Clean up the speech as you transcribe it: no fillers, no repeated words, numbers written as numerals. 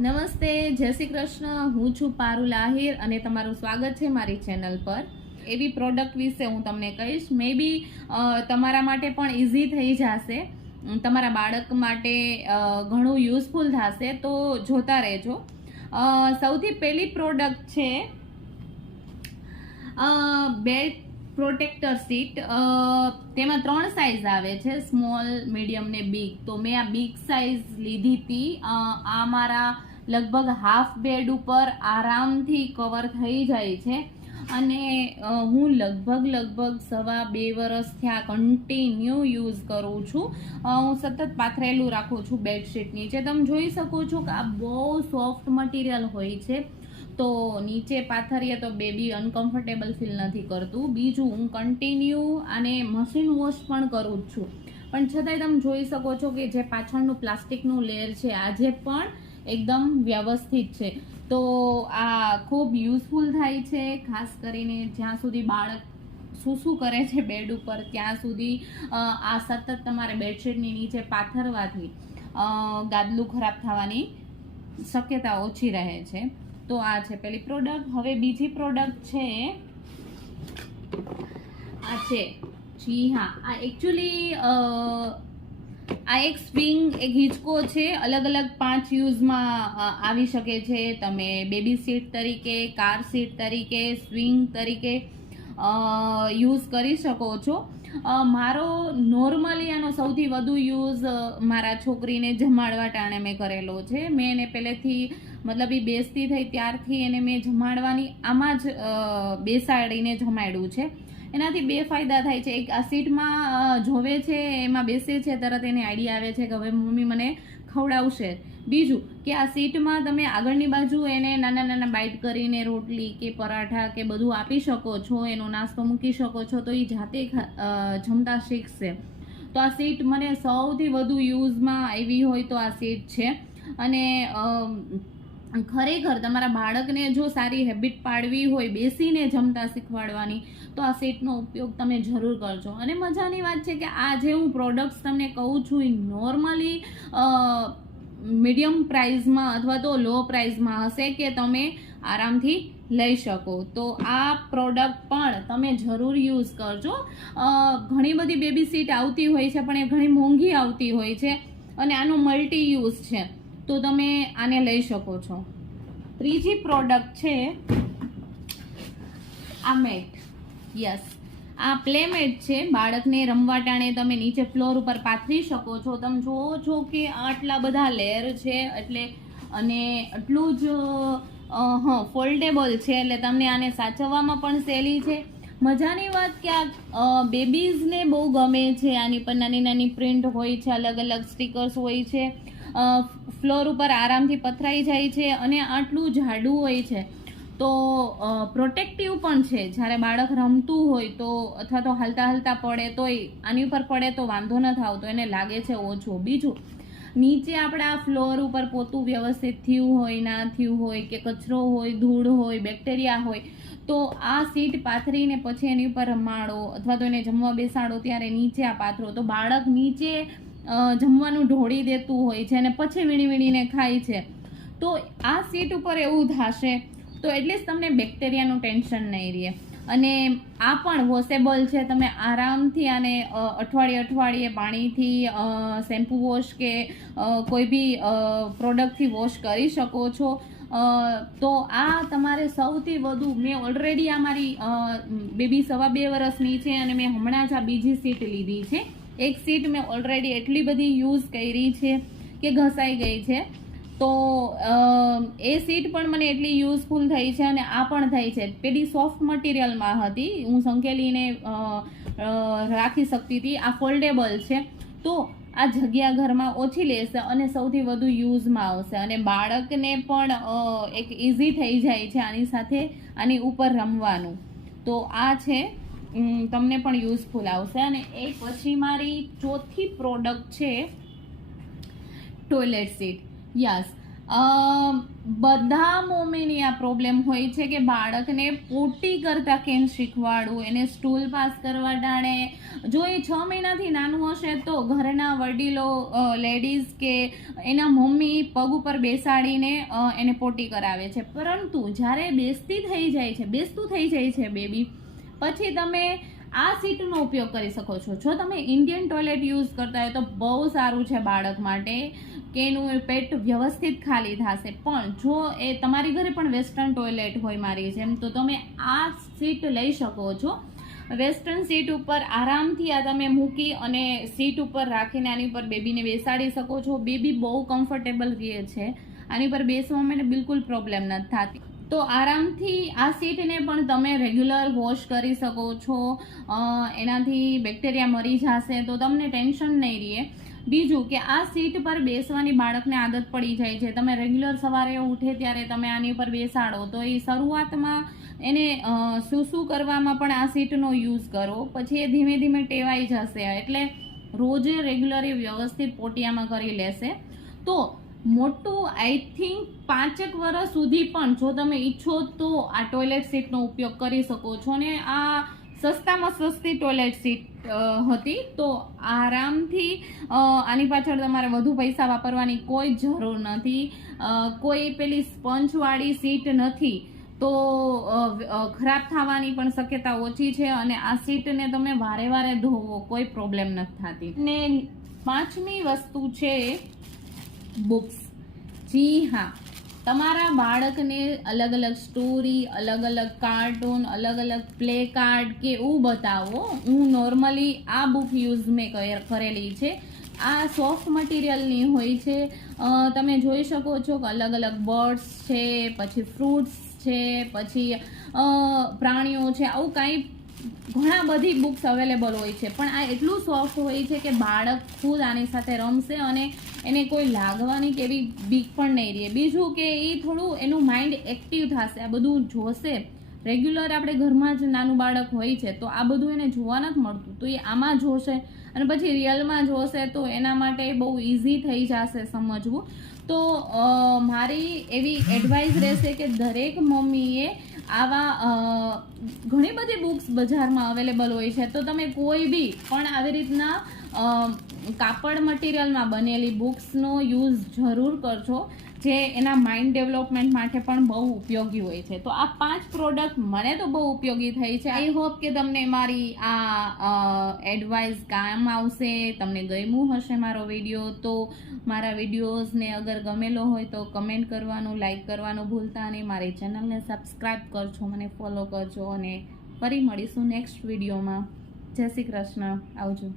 નમસ્તે, જય શ્રી કૃષ્ણ. હું છું પારુલ આહિર અને તમારું સ્વાગત છે મારી ચેનલ પર. એવી પ્રોડક્ટ વિશે હું તમને કહીશ. મે બી તમારા માટે પણ ઇઝી થઈ જશે, તમારા બાળક માટે ઘણું યુઝફુલ થશે, તો જોતા રહેજો. સૌથી પહેલી પ્રોડક્ટ છે બેડ પ્રોટેક્ટર સીટ. તેમાં 3 સાઇઝ આવે છે, સ્મોલ, મીડિયમ ને બિગ. તો મેં આ બિગ સાઇઝ લીધી હતી. આ મારા લગભગ હાફ બેડ ઉપર આરામથી કવર થઈ જાય છે અને હું લગભગ 2.5 વર્ષથી આ કન્ટિન્યુ યુઝ કરું છું. હું સતત પાથરેલું રાખું છું બેડશીટ નીચે. તમે જોઈ શકો છો કે આ બહુ સોફ્ટ મટીરિયલ હોય છે, તો નીચે પાથરીએ તો બેબી અનકમ્ફર્ટેબલ ફીલ નથી કરતું. બીજું, હું કન્ટિન્યુ આને મશીન વોશ પણ કરું જ છું, પણ છતાંય તમે જોઈ શકો છો કે જે પાછળનું પ્લાસ્ટિકનું લેયર છે આજે પણ એકદમ વ્યવસ્થિત છે. તો આ ખૂબ યુઝફુલ થાય છે, ખાસ કરીને જ્યાં સુધી બાળક શું કરે છે બેડ ઉપર ત્યાં સુધી. આ સતત તમારે બેડશીટની નીચે પાથરવાથી ગાદલું ખરાબ થવાની શક્યતા ઓછી રહે છે. તો આ છે પેલી પ્રોડક્ટ. હવે બીજી પ્રોડક્ટ છે આ છે, જી હા, આ એકચ્યુઅલી આ એક સ્વિંગ, એક હિંચકો છે. અલગ 5 યુઝમાં આવી શકે છે. તમે બેબી સીટ તરીકે, કાર સીટ તરીકે, સ્વિંગ તરીકે યુઝ કરી શકો છો. મારો નોર્મલી આનો સૌથી વધુ યુઝ મારા છોકરીને જમાડવા ટાણે મેં કરેલો છે. મેં એને પહેલેથી, મતલબ એ બેસતી થઈ ત્યારથી એને મેં જમાડવાની આમાં જ બેસાડીને જમાડ્યું છે. એનાથી 2 ફાયદા થાય છે. એક, આ સીટમાં જોવે છે, એમાં બેસે છે, તરત એને આઈડિયા આવે છે કે હવે મમ્મી મને ખવડાવશે. બીજું કે આ સીટમાં તમે આગળની બાજુ એને નાના બાઇટ કરીને રોટલી કે પરાઠા કે બધું આપી શકો છો, એનો નાસ્તો મૂકી શકો છો, તો એ જાતે જમતા શીખશે. તો આ સીટ મને સૌથી વધુ યુઝમાં આવી હોય તો આ સીટ છે. અને ખરેખર તમારા બાળકને જો સારી હેબિટ પાડવી હોય બેસીને જમતા શીખવાડવાની, તો આ સીટનો ઉપયોગ તમે જરૂર કરજો. અને મજાની વાત છે કે આ જે હું પ્રોડક્ટ્સ તમને કહું છું એ નોર્મલી મીડિયમ પ્રાઇઝમાં અથવા તો લો પ્રાઇઝમાં હશે કે તમે આરામથી લઈ શકો. તો આ પ્રોડક્ટ પણ તમે જરૂર યુઝ કરજો. ઘણી બધી બેબી સીટ આવતી હોય છે, પણ એ ઘણી મોંઘી આવતી હોય છે અને આનો મલ્ટી યુઝ છે, તો તમે આને લઈ શકો છો. ત્રીજી પ્રોડક્ટ છે આ મેટ. યસ, આ પ્લે મેટ છે. બાળકને રમવા ટાણે તમે નીચે ફ્લોર ઉપર પાથરી શકો છો. તમે જુઓ છો કે આટલા બધા લેયર છે, એટલે અને આટલું જ ફોલ્ડેબલ છે, એટલે તમને આને સાચવવામાં પણ સહેલી છે. મજાની વાત કે આ બેબીઝને બહુ ગમે છે. આની પર નાની પ્રિન્ટ હોય છે, અલગ સ્ટીકર્સ હોય છે, ફ્લોર ઉપર આરામથી પથરાઈ જાય છે અને આટલું જાડું હોય છે. તો પ્રોટેક્ટિવ પણ છે. જ્યારે બાળક રમતું હોય તો અથવા તો હાલતા પડે તોય આની ઉપર પડે તો વાંધો ન આવતો, એને લાગે છે ઓછું. બીજું, નીચે આપણા ફ્લોર ઉપર પોતું વ્યવસ્થિત થયું હોય, ના થયું હોય, કે કચરો હોય, ધૂળ હોય, બેક્ટેરિયા હોય, તો આ સીટ પાથરીને પછી એની ઉપર રમાડો અથવા તો એને જમવા બેસાડો ત્યારે નીચે આ પાથરો, તો બાળક નીચે જમવાનું ઢોળી દેતું હોય છે અને પછી વીણીને ખાય છે. તો આ સીટ ઉપર એવું થશે તો એટલીસ્ટ તમને બેક્ટેરિયાનું ટેન્શન નહીં રહે. અને આ પણ વોશેબલ છે. તમે આરામથી આને અઠવાડિયે પાણીથી શેમ્પૂ વોશ કે કોઈ બી પ્રોડક્ટથી વોશ કરી શકો છો. તો આ તમારે સૌથી વધુ, મેં ઓલરેડી આ મારી બેબી 2.5 વર્ષની છે અને મેં હમણાં જ આ બીજી સીટ લીધી છે. એક સીટ મેં ઓલરેડી એટલી બધી યુઝ કરી છે કે ઘસાઈ ગઈ છે. તો એ સીટ પણ મને એટલી યુઝફુલ થઈ છે અને આ પણ થઈ છે. પેલી સોફ્ટ મટીરિયલમાં હતી, હું સંકેલીને રાખી શકતી હતી. આ ફોલ્ડેબલ છે, તો આ જગ્યા ઘરમાં ઓછી લેશે અને સૌથી વધુ યુઝમાં આવશે અને બાળકને પણ એક ઇઝી થઈ જાય છે આની સાથે, આની ઉપર રમવાનું. તો આ છે, તમને પણ યુઝફુલ આવશે. અને એ પછી મારી ચોથી પ્રોડક્ટ છે ટોયલેટ સીટ. યસ, બધા મમ્મીની આ પ્રોબ્લેમ હોય છે કે બાળકને પોટી કરતા કેમ શીખવાડવું, એને સ્ટૂલ પાસ કરવા ટાણે. જો એ 6 મહિનાથી નાનું હશે તો ઘરના વડીલો લેડીઝ કે એના મમ્મી પગ ઉપર બેસાડીને એને પોટી કરાવે છે. પરંતુ જ્યારે બેસતું થઈ જાય છે બેબી, પછી તમે આ સીટનો ઉપયોગ કરી શકો છો. જો તમે ઇન્ડિયન ટોયલેટ યુઝ કરતા હોય તો બહુ સારું છે બાળક માટે કે એનું પેટ વ્યવસ્થિત ખાલી થશે. પણ જો એ તમારી ઘરે પણ વેસ્ટર્ન ટોયલેટ હોય મારી જેમ, તો તમે આ સીટ લઈ શકો છો. વેસ્ટર્ન સીટ ઉપર આરામથી આ તમે મૂકી અને સીટ ઉપર રાખીને આની ઉપર બેબીને બેસાડી શકો છો. બેબી બહુ કમ્ફર્ટેબલ રહે છે, આની પર બેસવામાં મને બિલકુલ પ્રોબ્લેમ નથી થતી. તો આરામથી આ સીટને પણ તમે રેગ્યુલર વોશ કરી શકો છો. એનાથી બેક્ટેરિયા મરી જશે તો તમને ટેન્શન નહીં રહે. બીજું કે આ સીટ પર બેસવાની બાળકને આદત પડી જાય છે. તમે રેગ્યુલર સવારે ઉઠે ત્યારે તમે આની ઉપર બેસાડો તો એ શરૂઆતમાં એને શું કરવામાં પણ આ સીટનો યુઝ કરો, પછી એ ધીમે ધીમે ટેવાઈ જશે. એટલે રોજે રેગ્યુલર વ્યવસ્થિત પોટિયામાં કરી લેશે. તો મોટું આઈ થિંક 5 વર્ષ સુધી પણ જો તમે ઈચ્છો તો આ ટોયલેટ સીટનો ઉપયોગ કરી શકો છો. ને આ સસ્તામાં સસ્તી ટોયલેટ સીટ હતી, તો આરામથી આની પાછળ તમારે વધુ પૈસા વાપરવાની કોઈ જરૂર નથી. કોઈ પેલી સ્પંજવાળી સીટ નથી, તો ખરાબ થવાની પણ શક્યતા ઓછી છે. અને આ સીટને તમે વારે વારે ધોવો, કોઈ પ્રોબ્લેમ નથી થતી. ને 5મી વસ્તુ છે બુક્સ. જી હા, તમારા બાળકને અલગ અલગ સ્ટોરી, અલગ અલગ કાર્ટૂન, અલગ અલગ પ્લે કાર્ડ કે એવું બતાવો. હું નોર્મલી આ બુક યુઝ મેં કરેલી છે. આ સોફ્ટ મટીરિયલની હોય છે. તમે જોઈ શકો છો કે અલગ અલગ બર્ડ્સ છે, પછી ફ્રૂટ્સ છે, પછી પ્રાણીઓ છે, આવું કાંઈ ઘણા બધી બુક્સ અવેલેબલ હોય છે. પણ આ એટલું સોફ્ટ હોય છે કે બાળક ખુદ આની સાથે રમશે અને એને કોઈ લાગવાની કે એવી બીક પણ નહીં રહે. બીજું કે એ થોડું એનું માઇન્ડ એક્ટિવ થશે, આ બધું જોશે. રેગ્યુલર આપણે ઘરમાં જ નાનું બાળક હોય છે તો આ બધું એને જોવા નથી મળતું, તો એ આમાં જોશે અને પછી રિયલમાં જોશે તો એના માટે બહુ ઇઝી થઈ જશે સમજવું. તો મારી એવી એડવાઇસ રહેશે કે દરેક મમ્મીએ આવા ઘણી બધી બુક્સ બજારમાં અવેલેબલ હોય છે, તો તમે કોઈ બી પણ આવી રીતના કાપડ મટીરિયલમાં બનેલી બુક્સનો યુઝ જરૂર કરજો, જે એના માઇન્ડ ડેવલપમેન્ટ માટે પણ બહુ ઉપયોગી હોય છે. તો આ 5 પ્રોડક્ટ મને તો બહુ ઉપયોગી થઈ છે. આઈ હોપ કે તમને મારી આ એડવાઇસ કામ આવશે, તમને ગમ્યું હશે મારો વિડીયો. તો મારા વિડીયોઝને અગર ગમેલો હોય તો કમેન્ટ કરવાનું, લાઈક કરવાનું ભૂલતા નહીં. મારી ચેનલને સબસ્ક્રાઈબ કરજો, મને ફોલો કરજો અને ફરી મળીશું નેક્સ્ટ વિડીયોમાં. જય શ્રી કૃષ્ણ, આવજો.